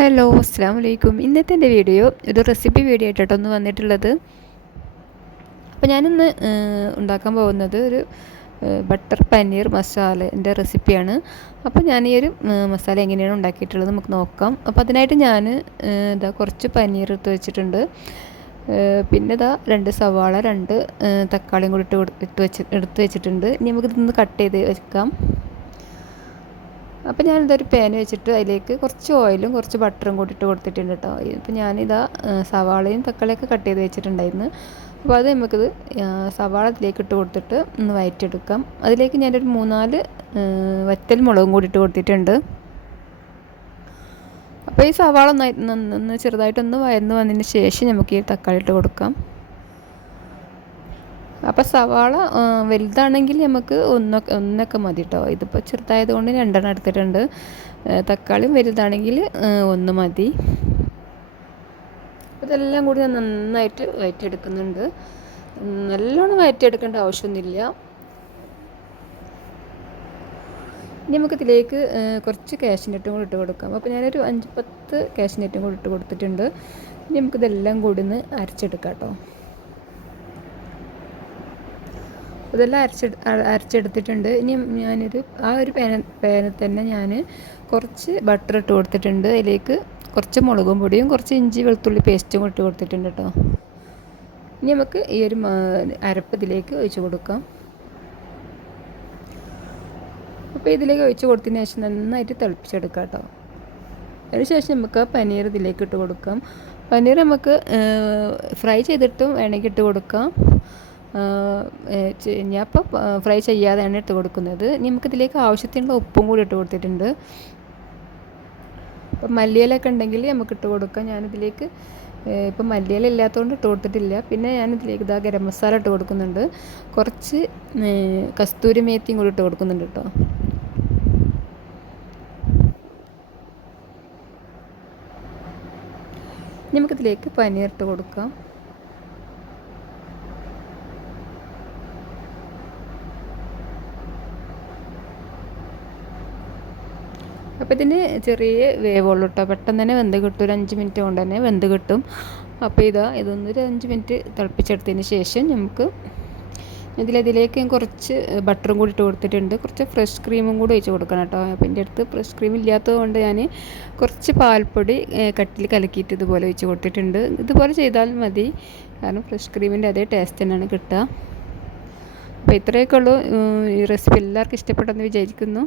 Hello അസ്സാം വലൈക്കും ഇന്നത്തെ എന്റെ വീഡിയോ ഒരു റെസിപ്പി വീഡിയോ ആയിട്ടോ ഒന്ന് വന്നിട്ടുള്ളത്. അപ്പോൾ ഞാനിന്ന് ഉണ്ടാക്കാൻ പോകുന്നത് ഒരു ബട്ടർ പനീർ മസാല എന്റെ റെസിപ്പിയാണ്. അപ്പോൾ ഞാൻ ഈ ഒരു മസാല എങ്ങനെയാണ് ഉണ്ടാക്കിയിട്ടുള്ളത് നമുക്ക് നോക്കാം. അപ്പോൾ അതിനായിട്ട് ഞാൻ ഇതാ കുറച്ച് പനീർ എടുത്ത് വെച്ചിട്ടുണ്ട്. പിന്നെ ഇതാ രണ്ട് സവാള രണ്ട് തക്കാളിയും കൂടി ഇട്ട് ഇട്ട് വെച്ച് എടുത്ത് വെച്ചിട്ടുണ്ട്. ഇനി നമുക്കിതൊന്ന് കട്ട് ചെയ്ത് വെക്കാം. അപ്പോൾ ഞാനിതൊരു പാൻ വെച്ചിട്ട് അതിലേക്ക് കുറച്ച് ഓയിലും കുറച്ച് ബട്ടറും കൂടി കൊടുത്തിട്ടുണ്ട് കേട്ടോ. ഇപ്പോൾ ഞാനിതാ സവാളയും തക്കാളിയൊക്കെ കട്ട് ചെയ്ത് വെച്ചിട്ടുണ്ടായിരുന്നു. അപ്പോൾ അത് നമുക്കിത് സവാള അതിലേക്ക് ഇട്ട് കൊടുത്തിട്ട് ഒന്ന് വയറ്റെടുക്കാം അതിലേക്ക് ഞാനൊരു മൂന്നാൽ വറ്റൽ മുളകും കൂടി ഇട്ട് കൊടുത്തിട്ടുണ്ട്. അപ്പോൾ ഈ സവാള ഒന്ന് ചെറുതായിട്ടൊന്ന് വയന്ന് വന്നതിന് ശേഷം നമുക്ക് ഈ തക്കാളി ഇട്ട് കൊടുക്കാം. അപ്പോൾ സവാള വലുതാണെങ്കിൽ നമുക്ക് ഒന്നൊക്കെ ഒന്നൊക്കെ മതി കേട്ടോ ഇതിപ്പോൾ ചെറുതായത് കൊണ്ട് രണ്ടെണ്ണം എടുത്തിട്ടുണ്ട്. തക്കാളിയും വലുതാണെങ്കിൽ ഒന്ന് മതി. ഇതെല്ലാം കൂടി ഞാൻ നന്നായിട്ട് വയറ്റിയെടുക്കുന്നുണ്ട്. നല്ലോണം വയറ്റിയെടുക്കേണ്ട ആവശ്യമൊന്നുമില്ല. ഇനി നമുക്ക് ഇതിലേക്ക് കുറച്ച് കാഷ്നെറ്റും കൂടി ഇട്ട് കൊടുക്കാം. അപ്പോൾ ഞാനൊരു അഞ്ച് പത്ത് കാഷ്നെറ്റും കൂടി ഇട്ട് കൊടുത്തിട്ടുണ്ട്. ഇനി നമുക്കിതെല്ലാം കൂടി ഒന്ന് അരച്ചെടുക്കാം കേട്ടോ ഇതെല്ലാം അരച്ച അരച്ചെടുത്തിട്ടുണ്ട്. ഇനി ഞാനൊരു ആ ഒരു പേന പേനിൽ തന്നെ ഞാൻ കുറച്ച് ബട്ടർ ഇട്ട് കൊടുത്തിട്ടുണ്ട്. അതിലേക്ക് കുറച്ച് മുളകും പൊടിയും കുറച്ച് ഇഞ്ചി വെളുത്തുള്ളി പേസ്റ്റും ഇട്ട് കൊടുത്തിട്ടുണ്ട് കേട്ടോ ഇനി നമുക്ക് ഈ ഒരു അരപ്പ് ഇതിലേക്ക് ഒഴിച്ച് കൊടുക്കാം. അപ്പോൾ ഇതിലേക്ക് ഒഴിച്ച് കൊടുത്തതിന് ശേഷം നന്നായിട്ട് തിളപ്പിച്ചെടുക്കാം കേട്ടോ അതിനുശേഷം നമുക്ക് പനീർ ഇതിലേക്ക് ഇട്ട് കൊടുക്കാം. പനീർ നമുക്ക് ഫ്രൈ ചെയ്തിട്ടും വേണമെങ്കിൽ ഇട്ട് കൊടുക്കാം. ഞാൻ ഇപ്പോൾ ഫ്രൈ ചെയ്യാതെയാണ് ഇട്ട് കൊടുക്കുന്നത്. നമുക്കിതിലേക്ക് ആവശ്യത്തിനുള്ള ഉപ്പും കൂടി ഇട്ട് കൊടുത്തിട്ടുണ്ട്. ഇപ്പം മല്ലിയിലൊക്കെ ഉണ്ടെങ്കിൽ നമുക്ക് ഇട്ട് കൊടുക്കാം. ഞാനിതിലേക്ക് ഇപ്പം മല്ലിയില ഇല്ലാത്തതുകൊണ്ട് ഇട്ട് കൊടുത്തിട്ടില്ല. പിന്നെ ഞാനിതിലേക്ക് ഇതാ ഗരം മസാല ഇട്ട് കൊടുക്കുന്നുണ്ട്. കുറച്ച് കസ്തൂരി മേത്തിയും കൂടി ഇട്ട് കൊടുക്കുന്നുണ്ട് കേട്ടോ. നമുക്കിതിലേക്ക് പനീർ ഇട്ട് കൊടുക്കാം. അപ്പോൾ ഇതിന് ചെറിയ വേവുള്ളൂ കേട്ടോ പെട്ടെന്ന് തന്നെ വെന്ത് കിട്ടും. ഒരു അഞ്ച് മിനിറ്റ് കൊണ്ട് തന്നെ വെന്ത് കിട്ടും. അപ്പോൾ ഇതാ ഇതൊന്നൊരു അഞ്ച് മിനിറ്റ് തിളപ്പിച്ചെടുത്തതിന് ശേഷം നമുക്ക് ഇതിലതിലേക്ക് കുറച്ച് ബട്ടറും കൂടി ഇട്ട് കൊടുത്തിട്ടുണ്ട്. കുറച്ച് ഫ്രഷ് ക്രീമും കൂടി ഒഴിച്ച് കൊടുക്കണം കേട്ടോ അപ്പോൾ എന്റെ അടുത്ത് ഫ്രഷ് ക്രീം ഇല്ലാത്തത് കൊണ്ട് ഞാൻ കുറച്ച് പാൽപ്പൊടി കട്ടിൽ കലക്കിയിട്ട് ഇതുപോലെ ഒഴിച്ച് കൊടുത്തിട്ടുണ്ട്. ഇതുപോലെ ചെയ്താൽ മതി. കാരണം ഫ്രഷ് ക്രീമിന്റെ അതേ ടേസ്റ്റ് തന്നെയാണ് കിട്ടുക. അപ്പോൾ ഇത്രയൊക്കെ ഉള്ളൂ. ഈ റെസിപ്പി എല്ലാവർക്കും ഇഷ്ടപ്പെട്ടെന്ന് വിചാരിക്കുന്നു.